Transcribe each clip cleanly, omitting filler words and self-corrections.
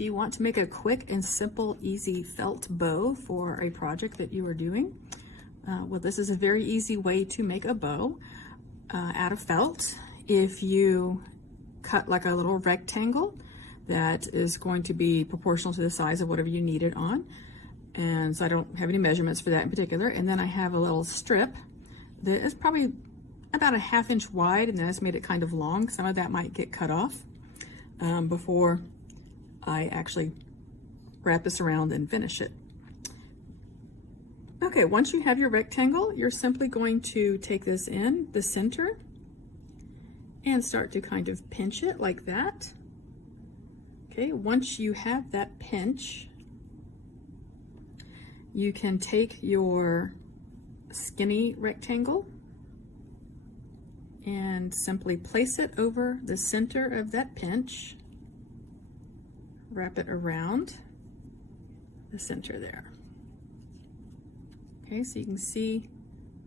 Do you want to make a quick and simple, easy felt bow for a project that you are doing? Well, this is a very easy way to make a bow out of felt. If you cut like a little rectangle that is going to be proportional to the size of whatever you need it on. And so I don't have any measurements for that in particular. And then I have a little strip that is probably about a 1/2 inch wide, and then I just made it kind of long. Some of that might get cut off before I actually wrap this around and finish it. Okay, once you have your rectangle, you're simply going to take this in the center and start to kind of pinch it like that. Okay, once you have that pinch, you can take your skinny rectangle and simply place it over the center of that pinch, wrap it around the center there. Okay, so you can see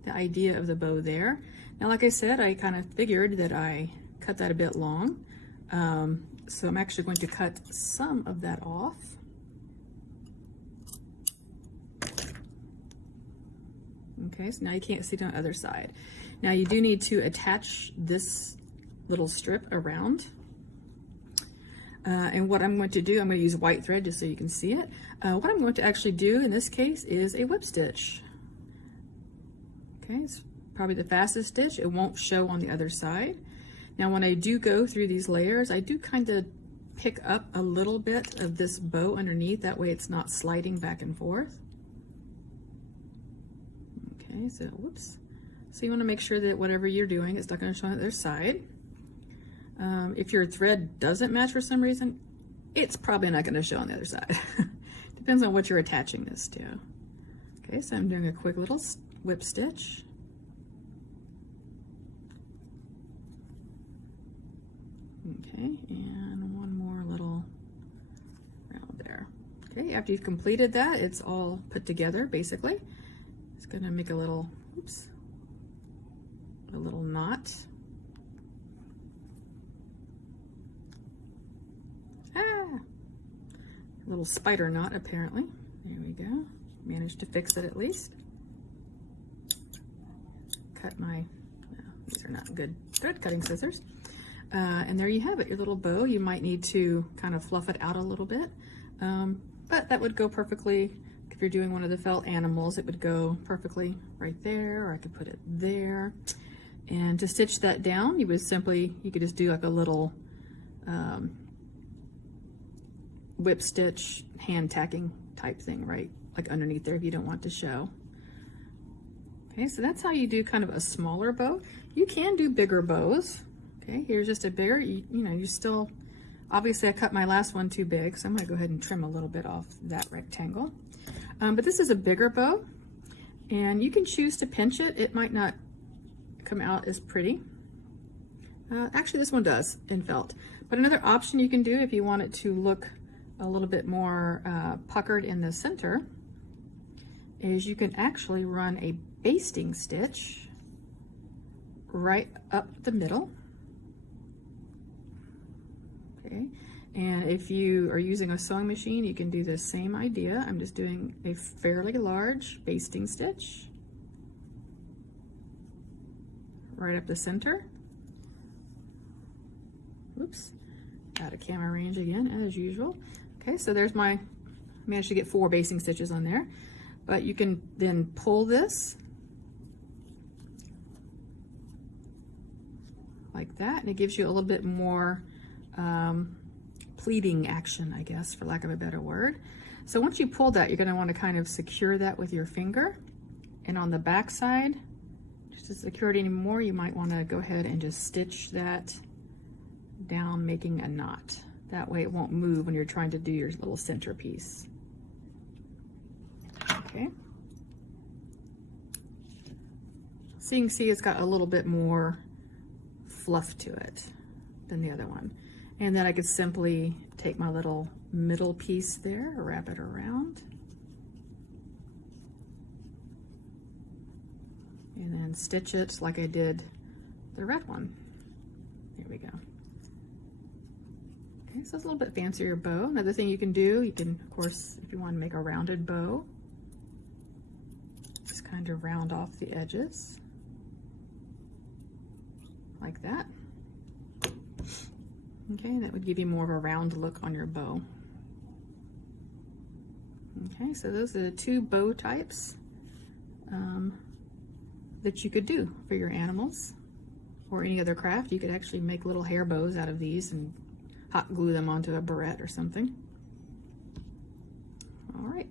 the idea of the bow there. Now, like I said, I kind of figured that I cut that a bit long. So I'm actually going to cut some of that off. Okay, so now you can't see it on the other side. Now you do need to attach this little strip around. And what I'm going to do, I'm going to use white thread just so you can see it. What I'm going to actually do in this case is a whip stitch. Okay, it's probably the fastest stitch. It won't show on the other side. Now when I do go through these layers, I do kind of pick up a little bit of this bow underneath. That way it's not sliding back and forth. Okay, so whoops. So you want to make sure that whatever you're doing is not going to show on the other side. If your thread doesn't match for some reason, it's probably not going to show on the other side. Depends on what you're attaching this to. Okay, so I'm doing a quick little whip stitch. Okay, and one more little round there. Okay, after you've completed that, it's all put together basically. It's going to make a little, oops, a little knot. A little spider knot apparently. There we go. Managed to fix it at least. Cut my, no, these are not good thread cutting scissors. And there you have it, your little bow. You might need to kind of fluff it out a little bit, but that would go perfectly. If you're doing one of the felt animals, it would go perfectly right there, or I could put it there. And to stitch that down, you would simply, you could just do like a little whip stitch, hand tacking type thing, right? Like underneath there if you don't want to show. Okay, so that's how you do kind of a smaller bow. You can do bigger bows. Okay, here's just a bigger, you know, you still, obviously I cut my last one too big, so I'm gonna go ahead and trim a little bit off that rectangle. But this is a bigger bow, and you can choose to pinch it. It might not come out as pretty. Actually, this one does in felt. But another option you can do if you want it to look a little bit more puckered in the center is you can actually run a basting stitch right up the middle. Okay, and if you are using a sewing machine, you can do the same idea. I'm just doing a fairly large basting stitch right up the center. Oops, out of camera range again, as usual. Okay, so there's my, I managed to get 4 basting stitches on there, but you can then pull this like that, and it gives you a little bit more pleating action, I guess, for lack of a better word. So once you pull that, you're going to want to kind of secure that with your finger, and on the back side, just to secure it anymore, you might want to go ahead and just stitch that down, making a knot. That way it won't move when you're trying to do your little centerpiece. Okay. So you can see it's got a little bit more fluff to it than the other one. And then I could simply take my little middle piece there, wrap it around, and then stitch it like I did the red one. There we go. Okay, so it's a little bit fancier bow. Another thing you can do, you can, of course, if you want to make a rounded bow, just kind of round off the edges like that. Okay, that would give you more of a round look on your bow. Okay, so those are the two bow types that you could do for your animals or any other craft. You could actually make little hair bows out of these and hot glue them onto a barrette or something. All right.